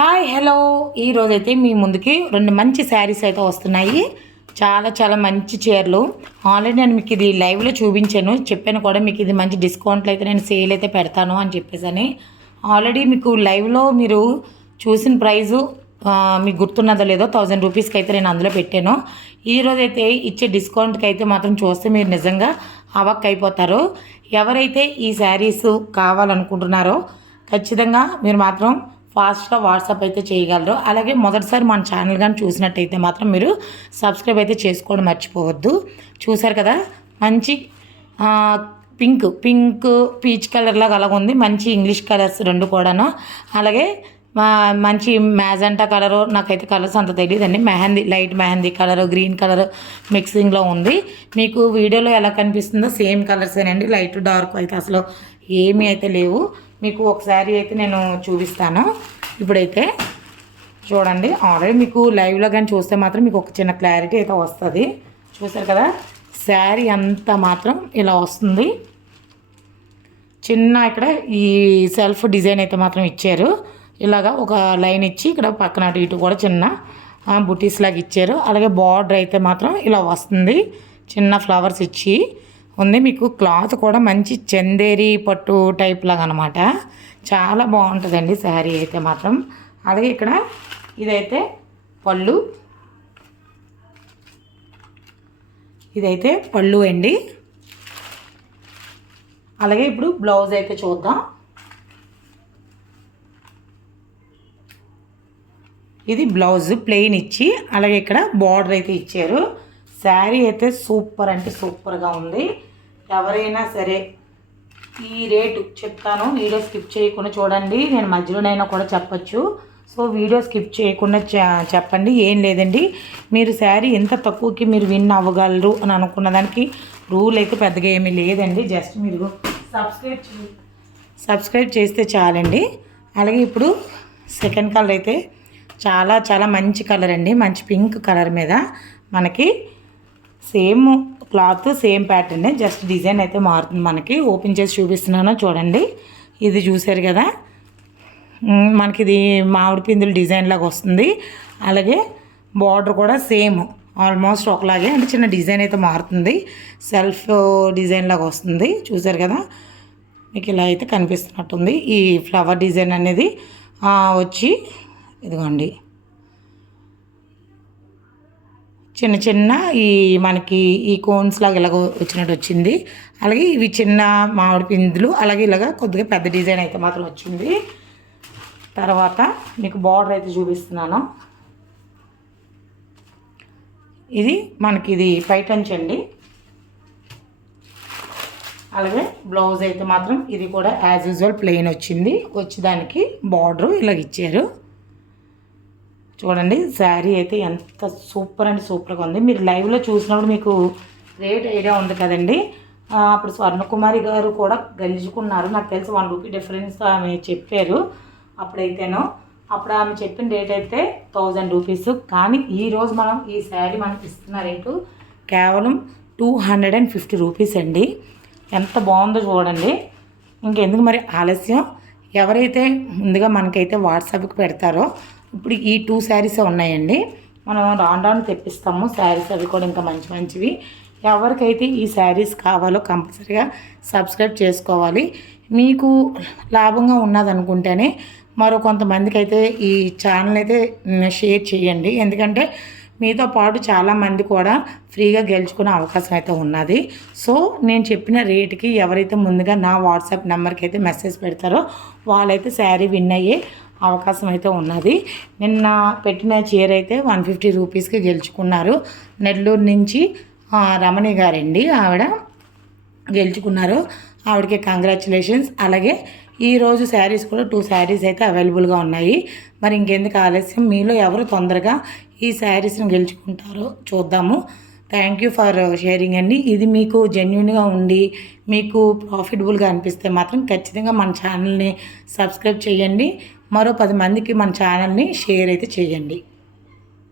Hi hello ఈరోజైతే మీ ముందుకి రెండు మంచి శారీస్ అయితే వస్తున్నాయి. చాలా చాలా మంచి చీరలు. ఆల్రెడీ నేను మీకు ఇది లైవ్లో చెప్పాను కూడా, మీకు ఇది మంచి డిస్కౌంట్లు అయితే నేను సేల్ అయితే పెడతాను అని చెప్పేసి. ఆల్రెడీ మీకు లైవ్లో మీరు చూసిన ప్రైజు మీకు గుర్తున్నదో లేదో 1000 రూపీస్కి అయితే నేను అందులో పెట్టాను. ఈరోజైతే ఇచ్చే డిస్కౌంట్కి అయితే మాత్రం చూస్తే మీరు నిజంగా అవక్ అయిపోతారు. ఎవరైతే ఈ శారీస్ కావాలనుకుంటున్నారో ఖచ్చితంగా మీరు మాత్రం ఫాస్ట్గా వాట్సాప్ అయితే చేయగలరు. అలాగే మొదటిసారి మన ఛానల్ కానీ చూసినట్టయితే మాత్రం మీరు సబ్స్క్రైబ్ అయితే చేసుకోవడం మర్చిపోవద్దు. చూసారు కదా, మంచి పింక్ పీచ్ కలర్ లాగా అలాగ ఉంది. మంచి ఇంగ్లీష్ కలర్స్ రెండు కూడాను. అలాగే మంచి మ్యాజెంటా కలరు, నాకైతే కలర్స్ అంత తెలియదండి. Light mehndi colour, green colour మిక్సింగ్లో ఉంది. మీకు వీడియోలో ఎలా కనిపిస్తుందో సేమ్ కలర్సేనండి. లైట్ డార్క్ అయితే అసలు ఏమీ అయితే లేవు. మీకు ఒకసారి అయితే నేను చూపిస్తాను. ఇప్పుడైతే చూడండి, ఆల్రెడీ మీకు లైవ్లో కానీ చూస్తే మాత్రం మీకు ఒక చిన్న క్లారిటీ అయితే వస్తుంది. చూసారు కదా, శారీ అంతా మాత్రం ఇలా వస్తుంది. చిన్న ఇక్కడ ఈ సెల్ఫ్ డిజైన్ అయితే మాత్రం ఇచ్చారు. ఇలాగా ఒక లైన్ ఇచ్చి ఇక్కడ పక్కన అటు ఇటు కూడా చిన్న బుటీస్ లాగా ఇచ్చారు. అలాగే బార్డర్ అయితే మాత్రం ఇలా వస్తుంది, చిన్న ఫ్లవర్స్ ఇచ్చి ఉంది. మీకు క్లాత్ కూడా మంచి చందేరి పట్టు టైప్ లాగా అనమాట. చాలా బాగుంటుందండి శారీ అయితే మాత్రం. అలాగే ఇక్కడ ఇదైతే పళ్ళు, ఇదైతే పళ్ళు అండి. అలాగే ఇప్పుడు బ్లౌజ్ అయితే చూద్దాం. ఇది బ్లౌజ్ ప్లెయిన్ ఇచ్చి అలాగే ఇక్కడ బార్డర్ అయితే ఇచ్చారు. శారీ అయితే సూపర్ అంటే సూపర్గా ఉంది. ఎవరైనా సరే ఈ రేటు చెప్తాను, వీడియో స్కిప్ చేయకుండా చూడండి. నేను మధ్యలోనైనా కూడా చెప్పచ్చు. సో వీడియో స్కిప్ చేయకుండా చెప్పండి. ఏం లేదండి, మీరు శారీ ఎంత తక్కువకి మీరు విన్ అవ్వగలరు అని అనుకున్న దానికి రూల్ అయితే పెద్దగా ఏమీ లేదండి. జస్ట్ మీరు సబ్స్క్రైబ్ చేస్తే చాలండి. అలాగే ఇప్పుడు సెకండ్ కలర్ అయితే చాలా చాలా మంచి కలర్ అండి. మంచి పింక్ కలర్ మీద మనకి same cloth same pattern, just design అయితే మారుతుంది. మనకి ఓపెన్ చేసి చూపిస్తున్నాను చూడండి. ఇది చూసారు కదా, మనకి ఇది మామిడి పిందులు డిజైన్ లాగా వస్తుంది. అలాగే బార్డర్ కూడా సేమ్ ఆల్మోస్ట్ ఒకలాగే, అంటే చిన్న డిజైన్ అయితే మారుతుంది. సెల్ఫ్ డిజైన్ లాగా వస్తుంది. చూసారు కదా, మీకు ఇలా అయితే కనిపిస్తున్నట్టుంది. ఈ ఫ్లవర్ డిజైన్ అనేది వచ్చి ఇదిగోండి చిన్న చిన్న ఈ మనకి ఈ కోన్స్ లాగా ఇలాగ వచ్చినట్టు వచ్చింది. అలాగే ఇవి చిన్న మామిడి పిందులు, అలాగే ఇలాగ కొద్దిగా పెద్ద డిజైన్ అయితే మాత్రం వచ్చింది. తర్వాత మీకు బార్డర్ అయితే చూపిస్తున్నాను. ఇది మనకి ఇది పైటంచ్ అండి. అలాగే బ్లౌజ్ అయితే మాత్రం ఇది కూడా యాజ్ యూజువల్ ప్లెయిన్ వచ్చింది. వచ్చి దానికి బార్డరు ఇలాగ ఇచ్చారు. చూడండి, శారీ అయితే ఎంత సూపర్ అంటే సూపర్గా ఉంది. మీరు లైవ్లో చూసినప్పుడు మీకు రేట్ ఐడియా ఉంది కదండి. అప్పుడు స్వర్ణకుమారి గారు కూడా గెలుచుకున్నారు. నాకు తెలిసి 1 రూపీ డిఫరెన్స్ ఆమె చెప్పారు అప్పుడైతేనో. అప్పుడు ఆమె చెప్పిన రేట్ అయితే 1000 రూపీస్. కానీ ఈరోజు మనం ఈ శారీ మనకి ఇస్తున్న రేటు కేవలం 250 రూపీస్ అండి. ఎంత బాగుందో చూడండి. ఇంకెందుకు మరి ఆలస్యం, ఎవరైతే ముందుగా మనకైతే వాట్సాప్కి పెడతారో ఇప్పుడు ఈ 2 శారీసే ఉన్నాయండి. మనం రాను తెప్పిస్తాము శారీస్, అవి కూడా ఇంకా మంచి మంచివి. ఎవరికైతే ఈ శారీస్ కావాలో కంపల్సరీగా సబ్స్క్రైబ్ చేసుకోవాలి. మీకు లాభంగా ఉన్నదనుకుంటేనే మరో కొంతమందికి అయితే ఈ ఛానల్ అయితే షేర్ చేయండి. ఎందుకంటే మీతో పాటు చాలామంది కూడా ఫ్రీగా గెలుచుకునే అవకాశం అయితే ఉన్నది. సో నేను చెప్పిన రేటుకి ఎవరైతే ముందుగా నా వాట్సాప్ నెంబర్కి అయితే మెసేజ్ పెడతారో వాళ్ళైతే శారీ విన్ అయ్యే అవకాశం అయితే ఉన్నది. నిన్న పెట్టిన చీర అయితే 150 రూపీస్కి గెలుచుకున్నారు. నెల్లూరు నుంచి రమణి గారండి, ఆవిడ గెలుచుకున్నారు. ఆవిడకి కంగ్రాచులేషన్స్. అలాగే ఈరోజు శారీస్ కూడా 2 శారీస్ అయితే అవైలబుల్గా ఉన్నాయి. మరి ఇంకెందుకు ఆలస్యం, మీలో ఎవరు తొందరగా ఈ శారీస్ని గెలుచుకుంటారో చూద్దాము. థ్యాంక్ యూ ఫర్ షేరింగ్ అండి. ఇది మీకు జెన్యున్గా ఉండి మీకు ప్రాఫిటబుల్గా అనిపిస్తే మాత్రం ఖచ్చితంగా మన ఛానల్ని సబ్స్క్రైబ్ చేయండి. మరో 10 మందికి మన ఛానల్ని షేర్ అయితే చేయండి.